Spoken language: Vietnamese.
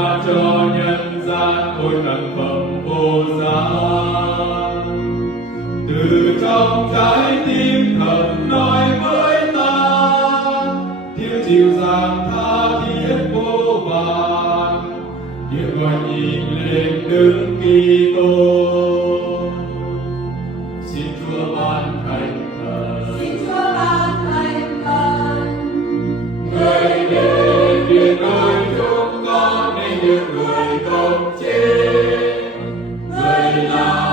ban cho nhân gian ôi tặng phẩm vô giá. Từ trong trái tim thật nói với ta tiếng dịu dàng tha thiết vô vàn, tiếng gọi nhìn lên Đức Kitô. Xin Chúa ban thành thần, Xin Chúa ban thành thần. người đến điện ơi chúng con nên được người công chính, người là